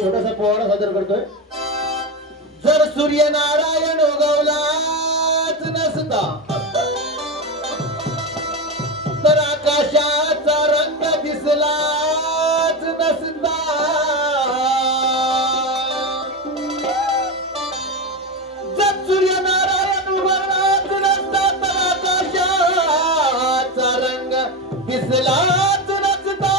छोटासा पोवाडा सादर करतोय. जर सूर्यनारायण उगवलाच नसता तर आकाशाचा रंग दिसलाच नसता. जर सूर्यनारायण उगवलाच नसता तर आकाशाचा रंग दिसलाच नसता.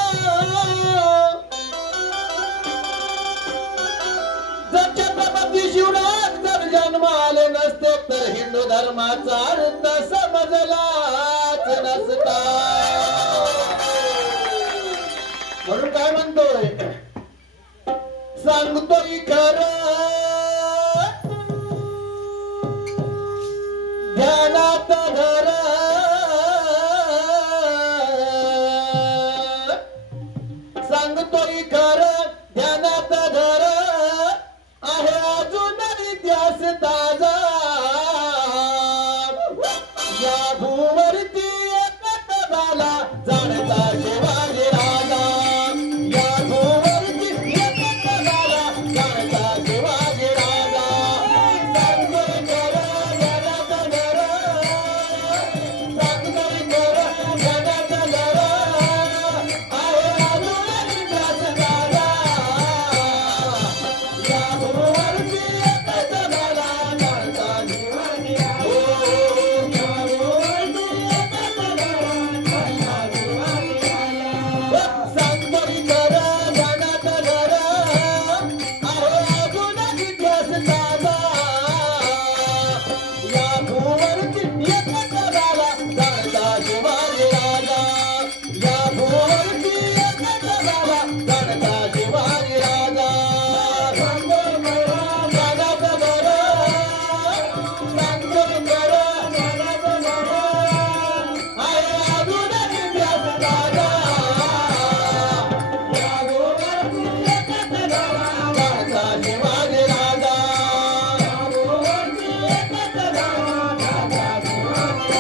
जर छत्रपती शिवराज जर जन्माले नसते तर हिंदू धर्माचा अर्थ समजलाच नसता. म्हणून काय म्हणतोय, सांगतोय खरं ध्यानात धर. सांगतोय खरं ध्यानात धर. आहे अजून इतिहास ताजा. या भूवरती एकच झाला जाणता शिवाजी राजा. या भूवरती एकच झाला जाणता शिवाजी राजा. सांगतोय खरं ध्यानात धर. सांगतोय खरं ध्यानात धर. आहे अजून इतिहास ताजा. या भूवरती एकच झाला जाणता शिवाजी राजा. सांगतोय खरं ध्यानात धर. आहे अजून इतिहास ताजा. या भूवरती एकच झाला जाणता शिवाजी राजा. या भूवरती एकच झाला जाणता शिवाजी राजा. सांगतोय खरं ध्यानात धर. सांगतोय खरं ध्यानात धर. आहे अजून इतिहास ताजा. या भूवरती एकच झाला जाणता शिवाजी राजा. या भूवरती एकच झाला जाणता शिवाजी राजा.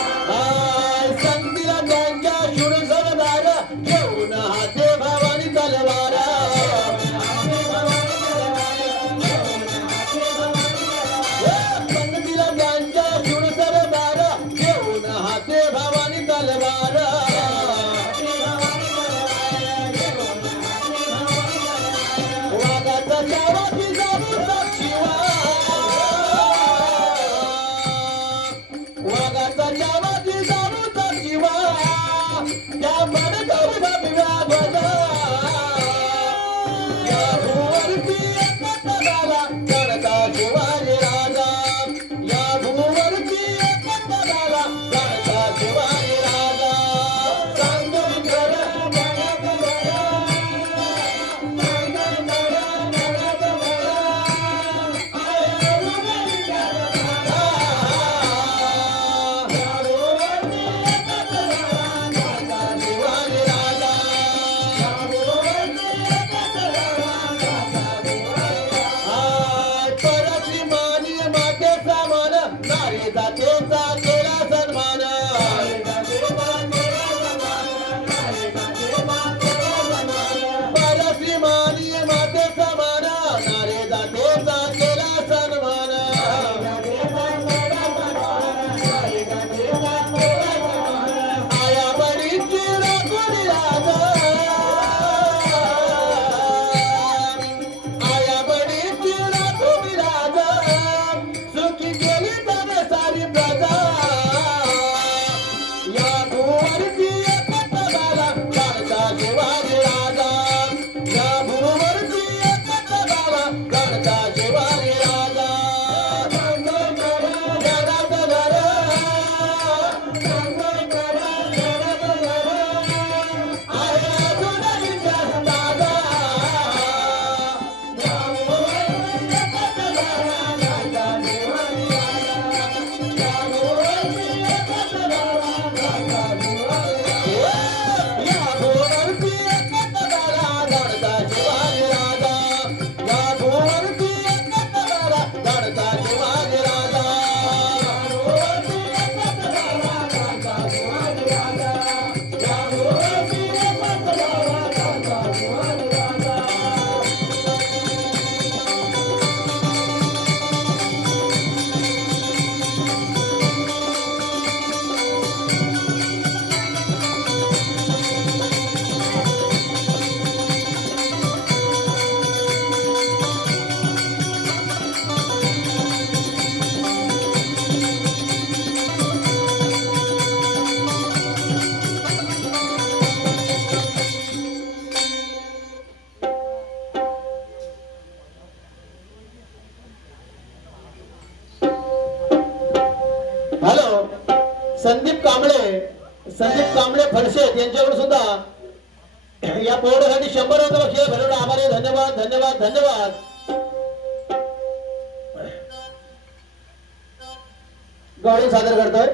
संतीला त्यांच्या शूरसरदार घेऊन हाते भवानी तलवार. संतीला त्यांच्या शूरसरदार घेऊन हाते भवानी तलवार. वाघाचा जावाची जाऊचा शिवा. वाघाचा जावाची जाऊचा शिवा. त्या बडगौरीचा दिव्या बजा. या भूवरती एकच झाला जाणता शिवाजी राजा. या भूवरती एकच झाला जाणता शिवाजी राजा. सांगतोय खरं ध्यानात धर. सांगतोय खरं ध्यानात धर. आहे अजून इतिहास ताजा. या भूवरती एकच झाला जाणता शिवाजी राजा. या भूवरती एकच झाला जाणता शिवाजी राजा. परश्री मानी माते समान नारी जातीचा केला सन्मान. परश्री मानी माते समान नारी जातीचा केला सन्मान. आया बडीची राखुरी राजा. आया बडीची राखुरी राजा. सुखी केली तर सारी प्रजा. हॅलो संदीप कांबळे फडशे यांच्याकडे सुद्धा या पोरासाठी 100 रुपये बक्षीस भरवलं. आभारी. धन्यवाद धन्यवाद धन्यवाद. गवळी सादर करतोय.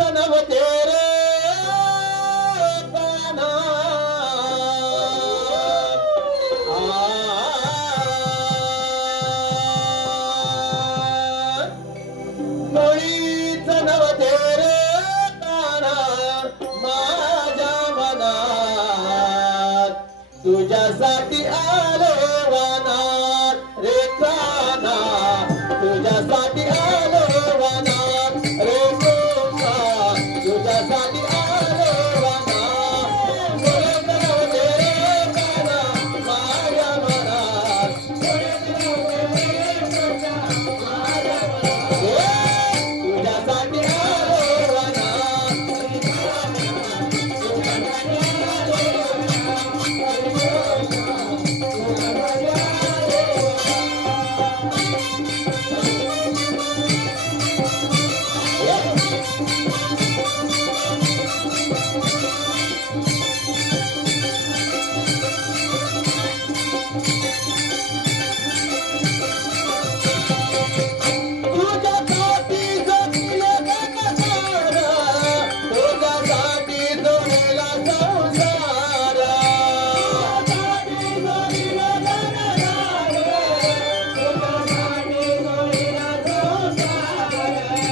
नव्हते रे काना मुळीच नव्हते रे काना माझ्या मनात तुझ्यासाठी आले वनात रे काना तुझ्यासाठी आले वनात रे कोका तुझ्यासाठी आले वनात मुळीच नव्हते रे काना माझ्या मनात तुझ्यासाठी आले वनात तुझ्यासाठी जगले संसार तुझ्यासाठी जोडला संसार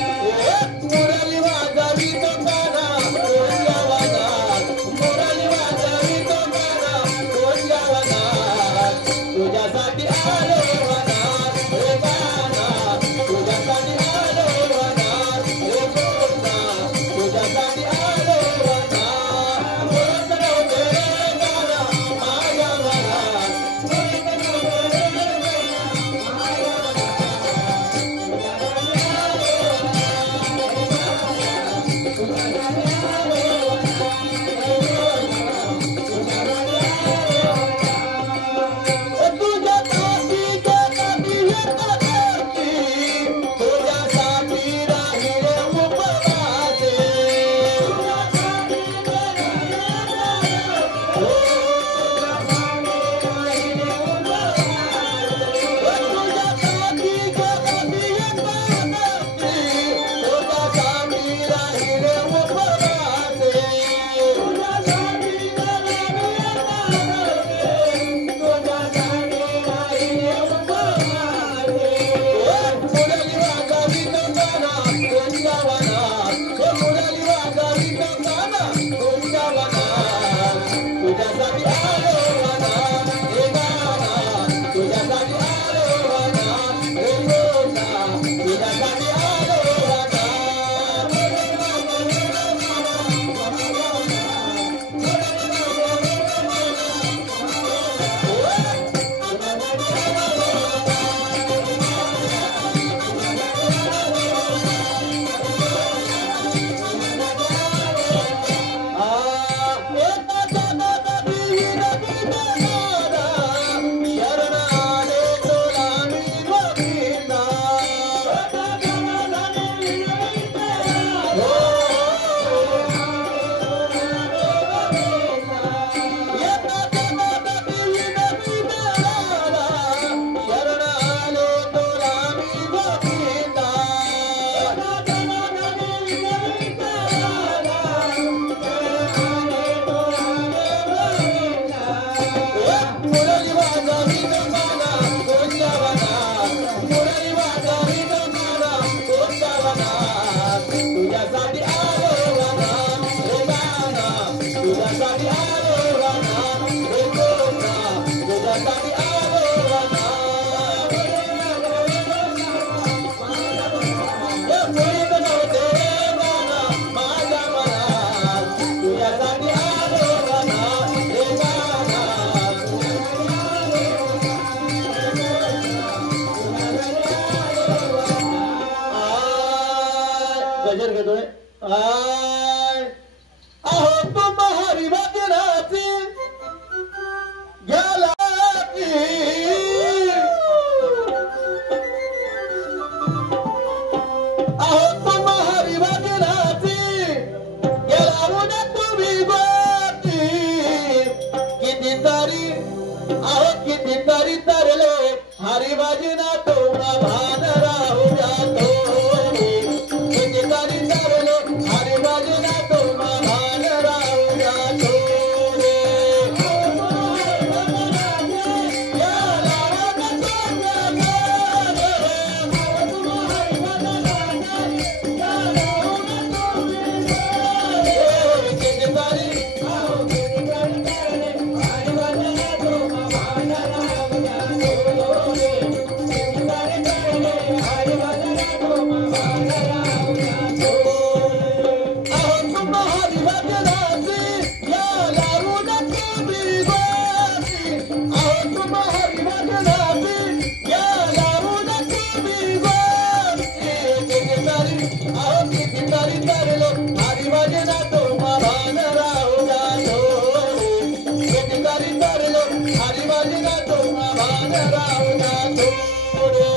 मुरली वाजवी तो काना कोणत्या वनात मुरली वाजवी तो काना कोणत्या वनात तुझ्यासाठी आले वनात रे काना तुझ्यासाठी आले वनात रे कोणता तुझ्यासाठी आले वनात मुळीच नव्हते रे काना माझ्या वनात मुळीच नव्हते रे काना माझ्या तुझ्यासाठी जगाची करती तुझ्यासाठी राहिले उपवासे तुझ्यासाठी जगाची करती तुझ्यासाठी राहिले उपवासे मुरली वाजवी तो काना कोणत्या वनात मुरली वाजवी तो काना कोणत्या वनात तुझ्यासाठी आले वनात हे गाना तुझ्यासाठी आले वनात हे कोणता तुझ्यासाठी आले वनात शरणाले तुला मी गोविंदा शरणाले तुला मी गोविंदा मुरली वाजवी तो काना कोणत्या वनात मुरली वाजवी तो काना कोणत्या वनात तुझ्यासाठी आले वनात रे गाना तुझ्यासाठी आले वनात रे कोणता तुझ्यासाठी आले वनात मुळीच नव्हते रे गाना माझ्या मनात तुझ्यासाठी आले वनात रे गाना गजर घेतोय आय अहो तुम हरिभजनाचे गेला की अहो तुम हरिभजनाचे गेला उद्या तुम्ही गोटी कितीतरी अहो कितीतरी तरले हरिभजना तुम्हा भान राहू द्या कितीतरी तरले हरिभजना वाजना तुम्हा भान राहू द्या थोडे ठिकाणी तरलो हरी वाजना तुम्हा भान राहू द्या थोडे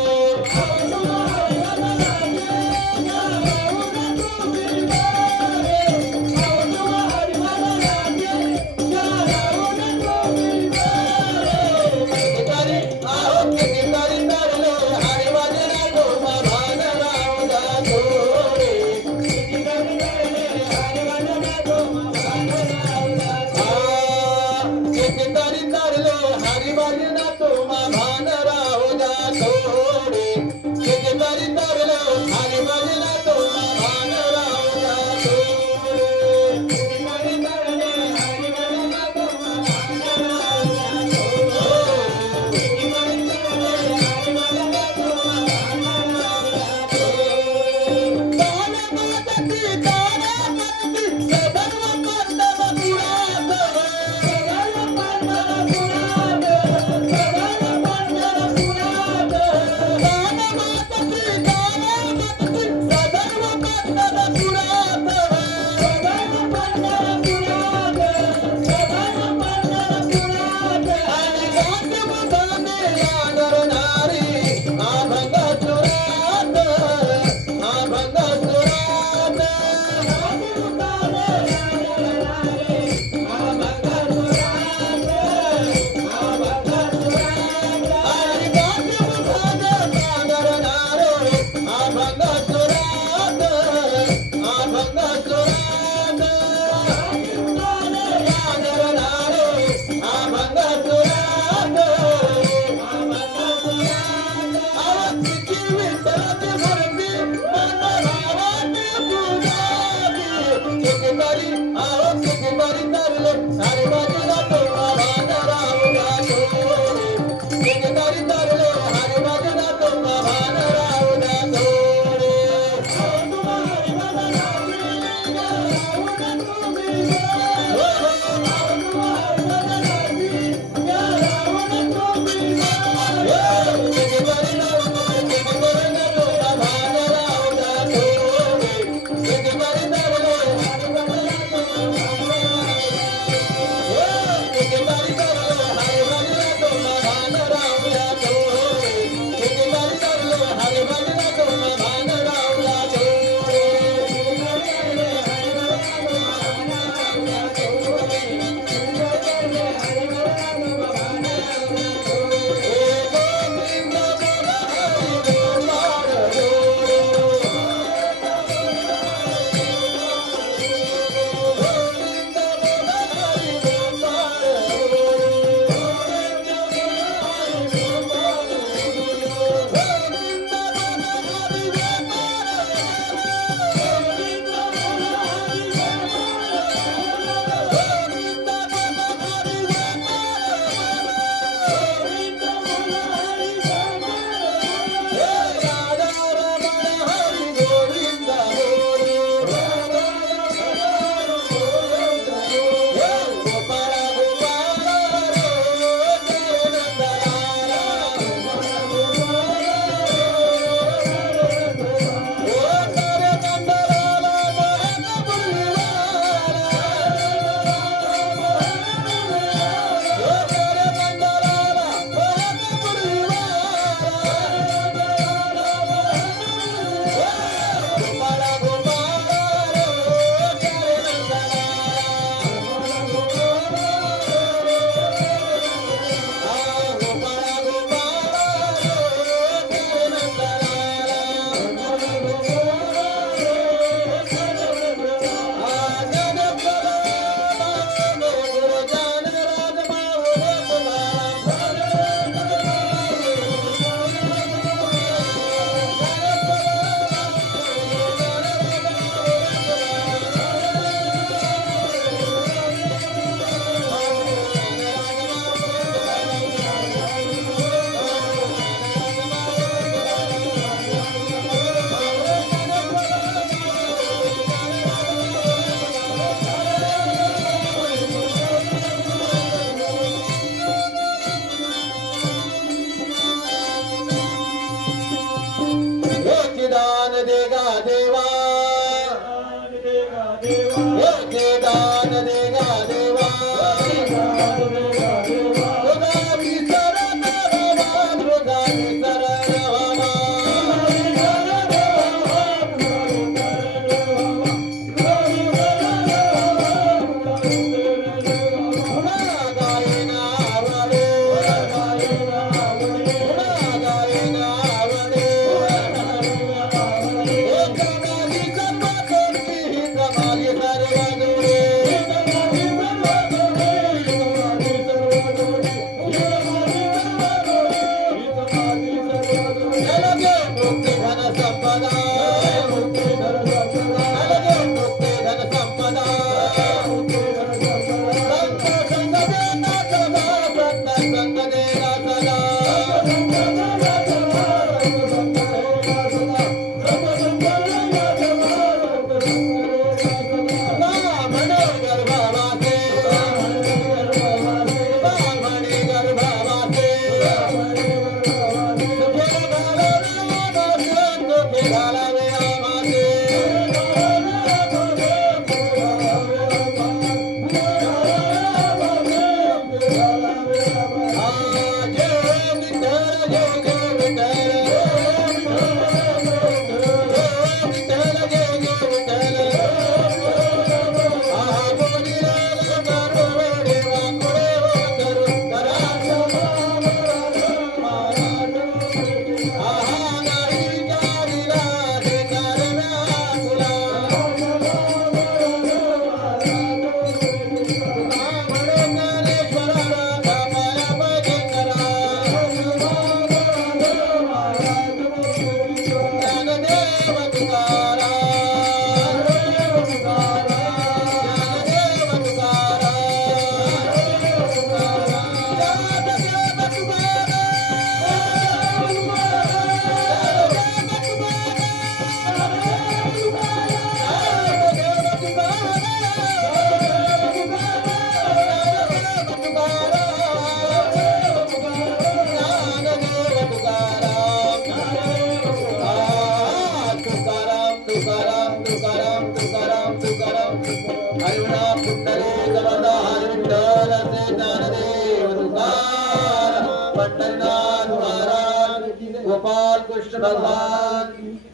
गोपाल कृष्ण भगवान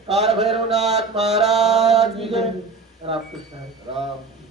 कार भैरवनाथ महाराज राम कृष्ण राम।